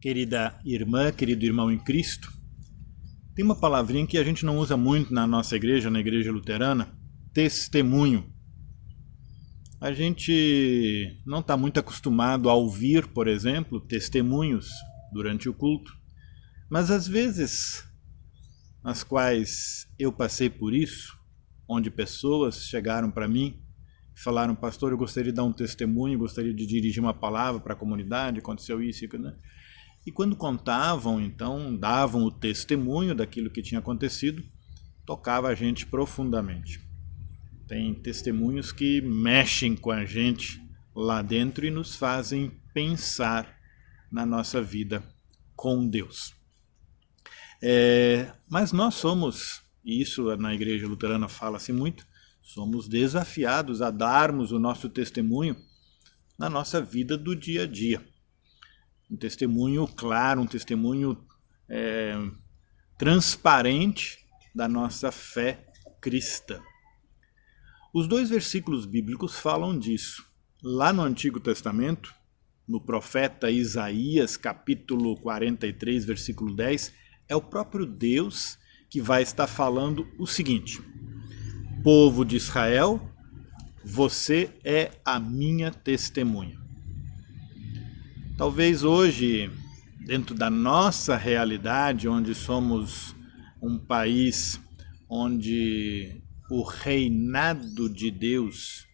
Querida irmã, querido irmão em Cristo, tem uma palavrinha que a gente não usa muito na nossa igreja, na igreja luterana, testemunho. A gente não está muito acostumado a ouvir, por exemplo, testemunhos durante o culto, mas às vezes, nas quais eu passei por isso, onde pessoas chegaram para mim e falaram: pastor, eu gostaria de dar um testemunho, gostaria de dirigir uma palavra para a comunidade, aconteceu isso, né? E quando contavam, então, davam o testemunho daquilo que tinha acontecido, tocava a gente profundamente. Tem testemunhos que mexem com a gente lá dentro e nos fazem pensar na nossa vida com Deus. Mas nós somos, e isso na igreja luterana fala-se muito, somos desafiados a darmos o nosso testemunho na nossa vida do dia a dia. Um testemunho claro, um testemunho transparente da nossa fé cristã. Os dois versículos bíblicos falam disso. Lá no Antigo Testamento, no profeta Isaías, capítulo 43, versículo 10, é o próprio Deus que vai estar falando o seguinte: povo de Israel, você é a minha testemunha. Talvez hoje, dentro da nossa realidade, onde somos um país onde o reinado de Deus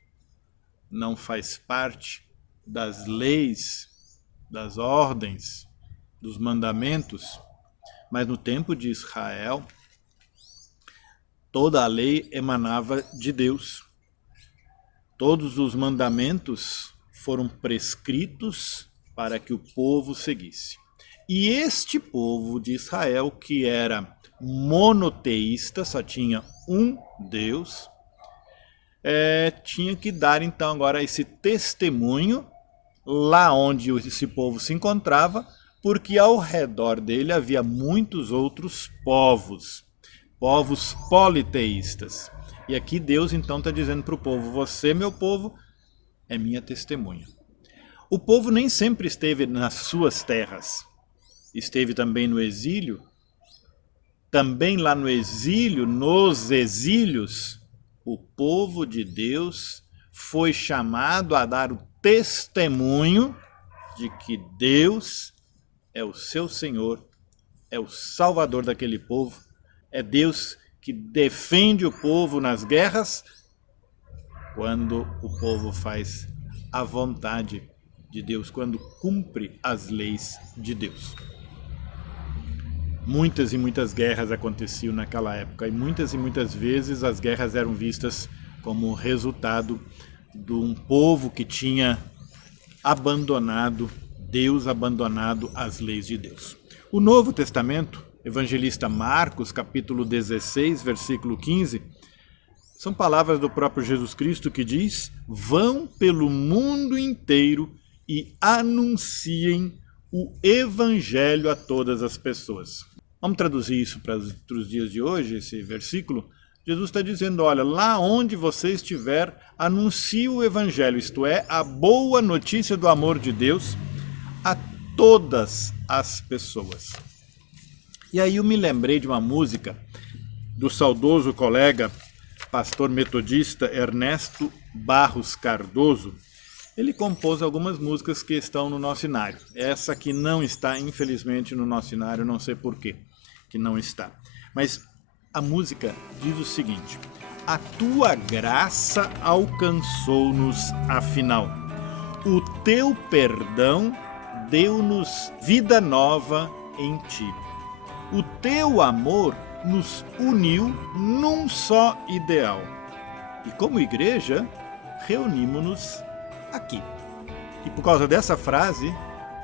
não faz parte das leis, das ordens, dos mandamentos, mas no tempo de Israel, toda a lei emanava de Deus. Todos os mandamentos foram prescritos para que o povo seguisse. E este povo de Israel, que era monoteísta, só tinha um Deus, tinha que dar então agora esse testemunho lá onde esse povo se encontrava, porque ao redor dele havia muitos outros povos politeístas. E aqui Deus então está dizendo para o povo: você, meu povo, é minha testemunha. O povo nem sempre esteve nas suas terras. Esteve também no exílio. Também lá no exílio, nos exílios, o povo de Deus foi chamado a dar o testemunho de que Deus é o seu Senhor, é o Salvador daquele povo, é Deus que defende o povo nas guerras, quando o povo faz a vontade de Deus, quando cumpre as leis de Deus. Muitas e muitas guerras aconteciam naquela época, e muitas vezes as guerras eram vistas como resultado de um povo que tinha abandonado Deus, abandonado as leis de Deus. O Novo Testamento, evangelista Marcos, capítulo 16, versículo 15, são palavras do próprio Jesus Cristo que diz: vão pelo mundo inteiro e anunciem o evangelho a todas as pessoas. Vamos traduzir isso para os dias de hoje, esse versículo. Jesus está dizendo: olha, lá onde você estiver, anuncie o evangelho, isto é, a boa notícia do amor de Deus a todas as pessoas. E aí eu me lembrei de uma música do saudoso colega, pastor metodista Ernesto Barros Cardoso. Ele compôs algumas músicas que estão no nosso inário. Essa aqui não está, infelizmente, no nosso inário, não sei porquê que não está. Mas a música diz o seguinte: a tua graça alcançou-nos afinal. O teu perdão deu-nos vida nova em ti. O teu amor nos uniu num só ideal. E como igreja, reunimos-nos aqui. E por causa dessa frase,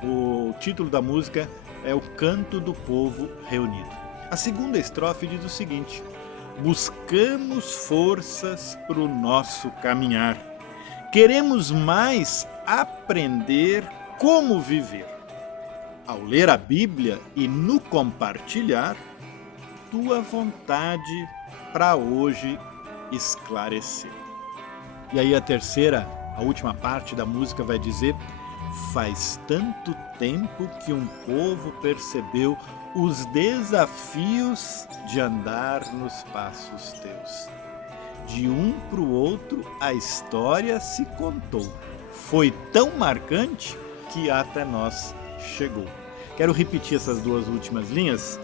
o título da música é O Canto do Povo Reunido. A segunda estrofe diz o seguinte: buscamos forças para o nosso caminhar. Queremos mais aprender como viver. Ao ler a Bíblia e no compartilhar, tua vontade para hoje esclarecer. E aí a última parte da música vai dizer: faz tanto tempo que um povo percebeu os desafios de andar nos passos teus. De um para o outro a história se contou. Foi tão marcante que até nós chegou. Quero repetir essas duas últimas linhas.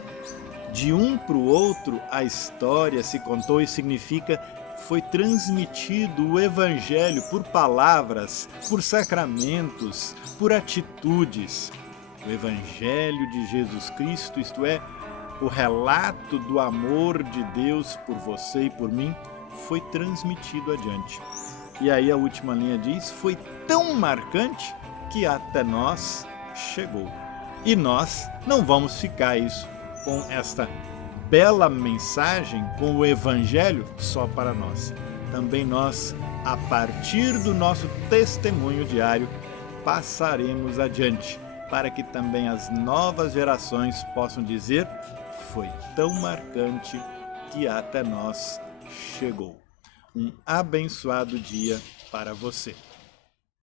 De um para o outro a história se contou e significa foi transmitido o Evangelho por palavras, por sacramentos, por atitudes. O Evangelho de Jesus Cristo, isto é, o relato do amor de Deus por você e por mim, foi transmitido adiante. E aí a última linha diz, foi tão marcante que até nós chegou. E nós não vamos ficar isso com esta bela mensagem, com o Evangelho só para nós. Também nós, a partir do nosso testemunho diário, passaremos adiante, para que também as novas gerações possam dizer, foi tão marcante que até nós chegou. Um abençoado dia para você.